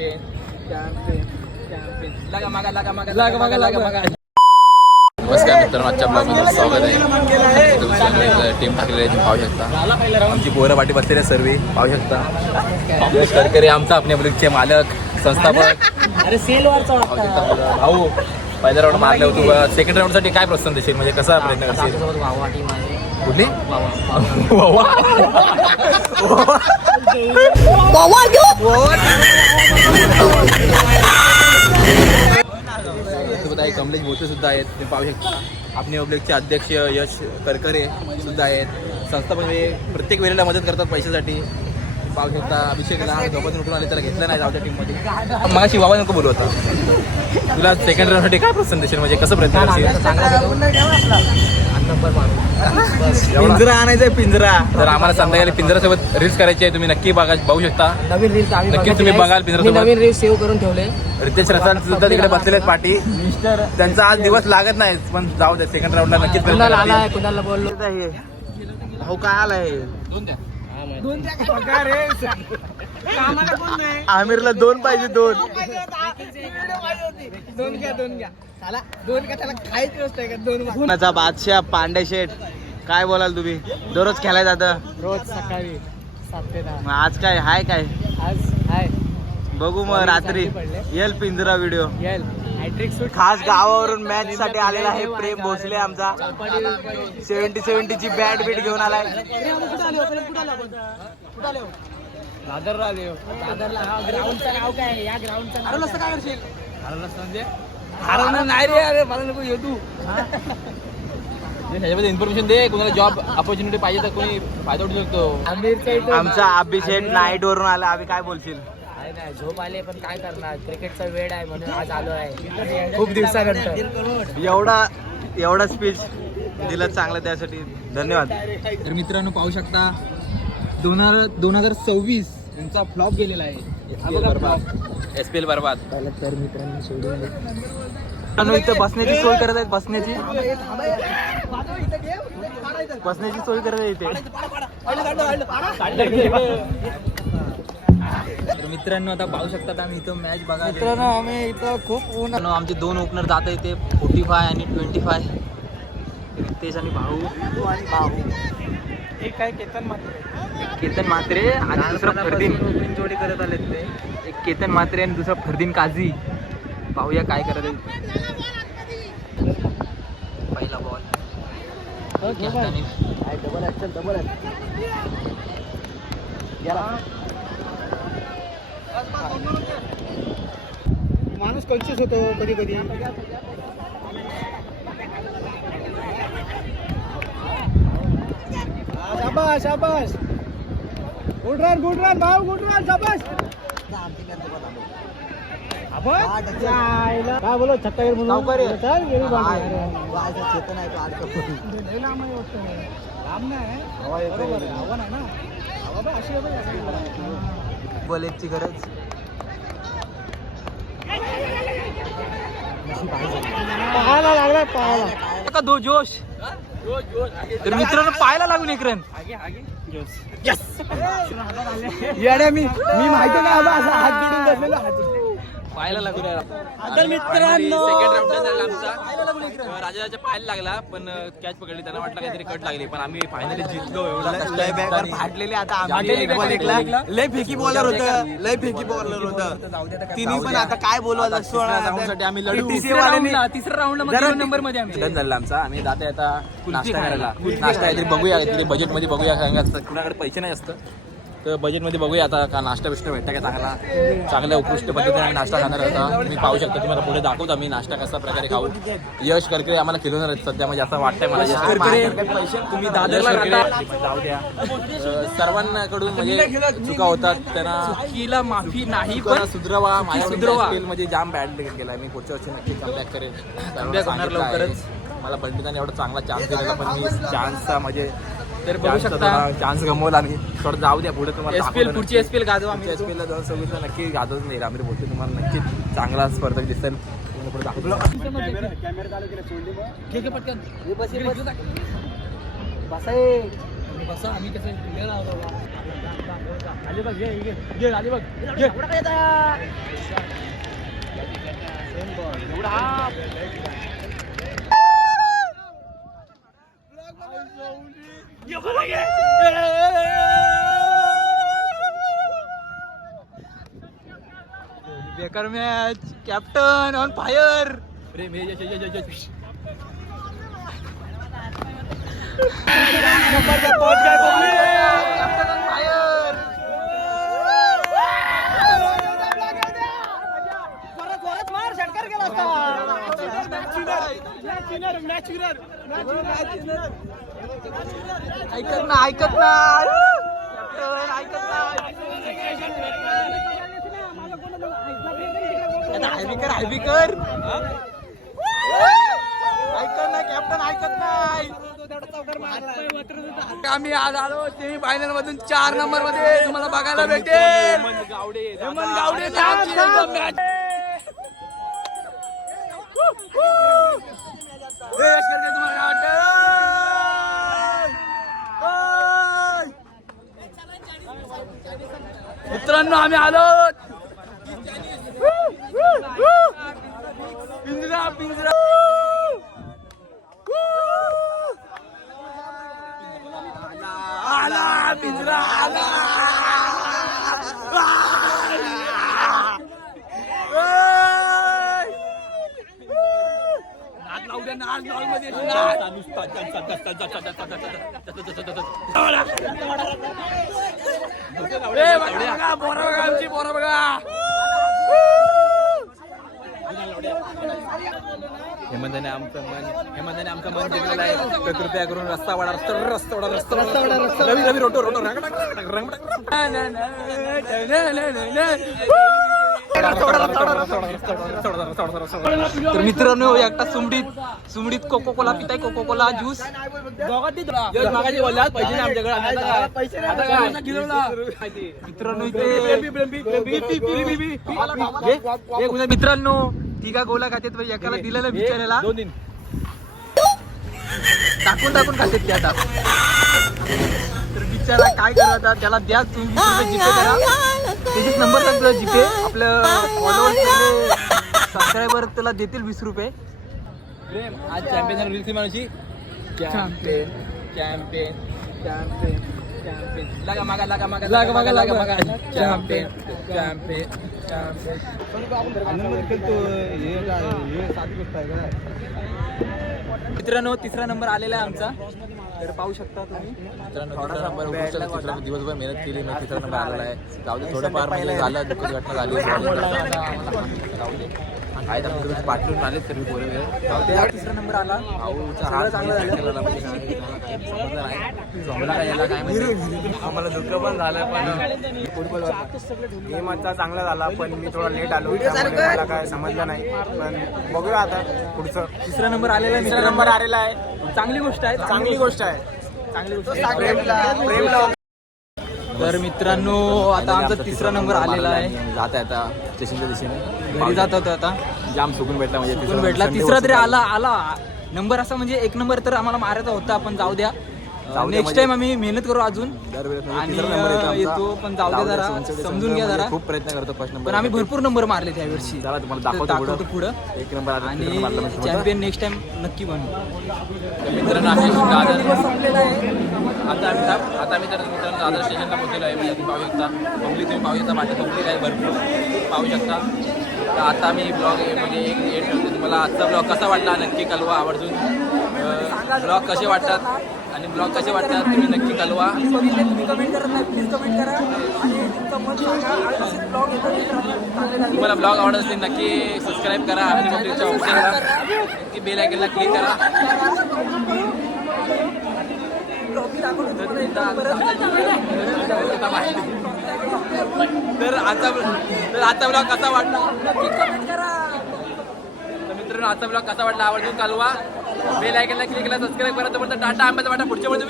नमस्कार मित्रांनो, आजच्या ब्लॉगमध्ये स्वागत आहे. टीम ठाकरे पाहू शकता. आमची पोरं पाठी बसलेले सर्व पाहू शकता. यश करकरे आमचा आपल्या ब्रिकचे मालक संस्थापक. अरे सेलवरचा भाऊ पहिल्या राऊंड मारले होतो. सेकंड राऊंड साठी काय प्रोत्साहन देशील, म्हणजे कसा प्रयत्न करशील? कुठली कमलेश भोसे सुद्धा आहेत, तुम्ही पाहू शकता. आपले ओब्लिकचे अध्यक्ष यश करकरे सुद्धा आहेत. संस्थापक प्रत्येक वेळेला मदत करतात पैशासाठी. पाहू शकता. अभिषेक लहान झोपत उठून आले, त्याला घेतलं नाही जाऊच्या टीममध्ये. मगाशी बाबा नको बोलू होता. तुला सेकंड राऊंडसाठी काय प्रोत्साहन देशील, म्हणजे कसं प्रयत्न करशील? पिंजरा आणायचा आहे, पिंजरा. तर आम्हाला संध्याकाळी पिंजरासोबत रील्स करायची आहे, तुम्ही नक्की बघू शकता. नवीन रील्स नक्की तुम्ही बघाल. पिंजरा नवीन रील्स सेव्ह करून ठेवले. रितेश रसाल सुद्धा तिकडे बसलेले आहेत पाठी. त्यांचा आज दिवस लागत नाही, पण जाऊ दे. सेकंड राऊंडला नक्कीच कुणाला बोललो भाऊ काय आलाय. आमिरला 2 पाहिजे. 2 कोणाचा बादशाह पांडे शेठ. काय बोलाल तुम्ही? दररोज खेळायला जातं रोज सकाळी 7 ते 10. आज काय हाय? काय आज हाय बघू मग रात्री येल पिंजरा व्हिडिओ. खास गावावरून मॅच साठी आलेला आहे प्रेम भोसले आमचा. 70-70 ची बॅट बीट घेऊन आलाय. दादरला आले. दादरला ग्राउंडचं नाव काय? या ग्राउंडचं नाव काय करशील? म्हणजे हरवणार नाही रे. अरे मला नको येऊ तू. ह्याच्यामध्ये इन्फॉर्मेशन दे. कोणाला जॉब ऑपॉर्च्युनिटी पाहिजे तर कोणी फायदा उठू शकतो. आमचा अभिषेक नाईट वरून आला. अभि काय बोलशील? नाही झोप आले, पण काय करणार, क्रिकेटचा वेळ आहे म्हणून आज आलो आहे खूप दिवसानंतर. एवढा स्पीच दिला चांगला, त्यासाठी धन्यवाद. तर मित्रांनो पाहू शकता 2026 यांचा फ्लॉप गेलेला आहे. SPL बरबाद. तर मित्रांनो सोडून इथं बसण्याची सोय करत आहेत. बसण्याची सोय करत आहे इथे. तर मित्रांनो आता पाहू शकतात आम्ही इथं मॅच बघा. मित्रांनो आम्ही इथं खूप ऊन. आमचे 2 ओपनर जात आहे ते 45 आणि 25. रितेश आणि भाऊ. एक काय केतन म्हात्रे आणि दुसरा फरदीन जोडी करत आलेत ते. एक केतन म्हात्रे आणि दुसरा फरदीन काझी. पाहूया काय करत आहे. पहिला बॉल माणूस कॉन्शियस होतो कधी कधी. शाबाश शाबाश. गुड रन भाऊ, गुड रन. शाबाश. काय बोलो छक्का बॉलेटची गरज. पाहायला लागला. पाहायला का दो जोश. तर मित्रांनो पाहायला लागून एक रन. येड्या मी माहिती नाही बाबा, असा हात जोडून बसलेला. पाहायला लागून. तर मित्रांनो सेकंड राऊंड झाला आमचा. राजाच्या पाहायला लागला, पण कॅच पकडली. त्यांना वाटलं काहीतरी कट लागली, पण आम्ही फायनली जिंकलो. एवढा फाटलेले. आता लय फेकी बॉलर होतं. तिन्ही पण आता काय बोलवायचं साठी आम्ही लढू. तिसऱ्या राऊंड मध्ये नंबर मध्ये आम्ही डन झाला आमचा. आम्ही जाता येता नाश्ता करायला. नाश्ता काहीतरी बघूया, काहीतरी बजेटमध्ये बघूया. कुणाकडे पैसे नाही असतं तर बजेटमध्ये बघूया आता का नाश्ता बिष्टा भेटता का चांगल्या उत्कृष्ट पद्धतीने नाश्ता खाणार होता. मी पाहू शकतो, तुम्हाला पुढे दाखवतो आम्ही नाश्ता कसा प्रकारे खाऊ. यश करकरे आम्हाला खिलवणार आहेत सध्या, म्हणजे असं वाटतंय मला. तुम्ही दादरला जाऊ द्या. सर्वांकडून म्हणजे चुका होतात, त्यांना माफी नाही, पण सुधरवा. माझ्या मध्ये जाम बॅड केला. मी पुढच्या वर्षी नक्की कमबॅक करेन. लवकरच मला बंटीने एवढा चांगला चान्स दिलेला, पण मी चान्सचा म्हणजे तर बघू शकता चान्स गमवला. आणि थोडं जाऊ द्या पुढे. तुम्हाला पुढची SPL गाजव. आम्ही SPL 2026 नक्की गाजवच नाही. आम्ही बोलतो तुम्हाला नक्कीच चांगला स्पर्धक दिसेल. पुढे दाखवलं. आम्ही कसं बेकार मॅच. Captain on fire. ऐकत ना ऐकत ना हायबीकर ऐकत ना कॅप्टन ऐकत नाही. आम्ही आज आलो सेमी फायनल मधून 4 नंबर मध्ये तुम्हाला बघायला भेटेल हेमंत गावडेची आमची एकदम मॅच. मित्रांनो आम्ही आलो पिंजरा पिंजरा आला पिंजरा आला. नाच लावून मध्ये बोरा बघा आमची बोरा बघा. हेमंताने आमचं मन जिंकलेलं आहे. कृपया करून रस्ता वाडा रस्ता रवी रवी रोटो रोटो तर मित्रांनो एकटा सुमडीत कोको कोला पिताय कोको कोला ज्यूस मित्रांनो तिघा गोला खात्यात एकाला दिलेलं बिचारायला टाकून खात्यात त्या आता. तर बिचारा काय करत त्याला द्या तुम्ही 20 रुपये जीपे करा. त्याचेच नंबर सांगतो जीपे आपलं फॉलोअर सबस्क्रायबर त्याला देतील 20 रुपये. आज चॅम्पियन रील्स माणूची कॅम्पेन कॅम्पेन कॅम्पेन कॅम्पेन लागा मागा लागा मागा लागा मागा लागा मागा कॅम्पेन कॅम्पेन कॅम्पेन. मित्रांनो 3रा नंबर आलेला आहे आमचा. तर पाहू शकता तुम्ही मित्रांनो 3रा नंबर दिवसभर मेहनत केली मी 3रा नंबर आलेला आहे. जाऊ दे थोडंफार म्हणजे झालं दुःखद घटना झाली जाऊ दे काय तर मित्र पाठवून आले तर मी बोलले जाऊ दे. 3रा नंबर आला भाऊचा हा चांगला झाला म्हणजे समजलं नाही जमला काय याला काय म्हणजे आम्हाला दुःख पण झालं पण फुटबॉल गेम आजचा चांगला झाला पण मी थोडा लेट आलो त्यामुळे मला काय समजलं नाही. पण बघूया आता पुढचं. 3रा नंबर आलेला आहे. 3रा नंबर आलेला आहे. चांगली गोष्ट आहे चांगली गोष्ट आहे. प्रेमला तर मित्रांनो आता आमचा 3रा नंबर आलेला आहे. जात आहे आता स्टेशनच्या दिशेने घरी जात होतं आता. जाम सुकून भेटला म्हणजे सुकून भेटला. 3रा तरी आला नंबर असा म्हणजे 1 नंबर तर आम्हाला मारायचा होता पण जाऊ द्या. नेक्स्ट टाइम आम्ही मेहनत करू अजून आणि येतो पण जाऊ द्या जरा समजून घ्या जरा. खूप प्रयत्न करतो फर्स्ट नंबर पण आम्ही भरपूर नंबर मारले त्या वर्षी. चला तुम्हाला दाखवतो पुढं 1 नंबर आणि चॅम्पियन नेक्स्ट टाइम नक्की बनू. मित्रांनो आता मी तर मित्रांनो दादर स्टेशनला पोहोचलेलो आहे. म्हणजे तुम्ही पाहू शकता पब्लिक तुम्ही पाहू शकता माझी पब्लिक आहे भरपूर पाहू शकता. तर आता मी ब्लॉग म्हणजे एक एड करतो. तुम्हाला आजचा ब्लॉग कसा वाटला नक्की कळवा. आवर्जून ब्लॉग कसे वाटतात आणि ब्लॉग कसे वाटतात तुम्ही नक्की कळवा. कमेंट करत नाही प्लीज कमेंट करा आणि तुमचं मत सांगा. तुम्हाला ब्लॉग आवडत असेल नक्की सबस्क्राईब करा आणि नोटिफिकेशन ऑप्शन करा की बेल आयकनला क्लिक करा. तर आजचा ब्लॉग कसा वाटला कमेंट करा. तर मित्रांनो आजचा ब्लॉग कसा वाटला आवर्जून कळवा. बेल आयकनला क्लिक करा सबस्क्राईब करा. तोपर्यंत टाटा आंब्याचा वाटा पुढच्या मध्ये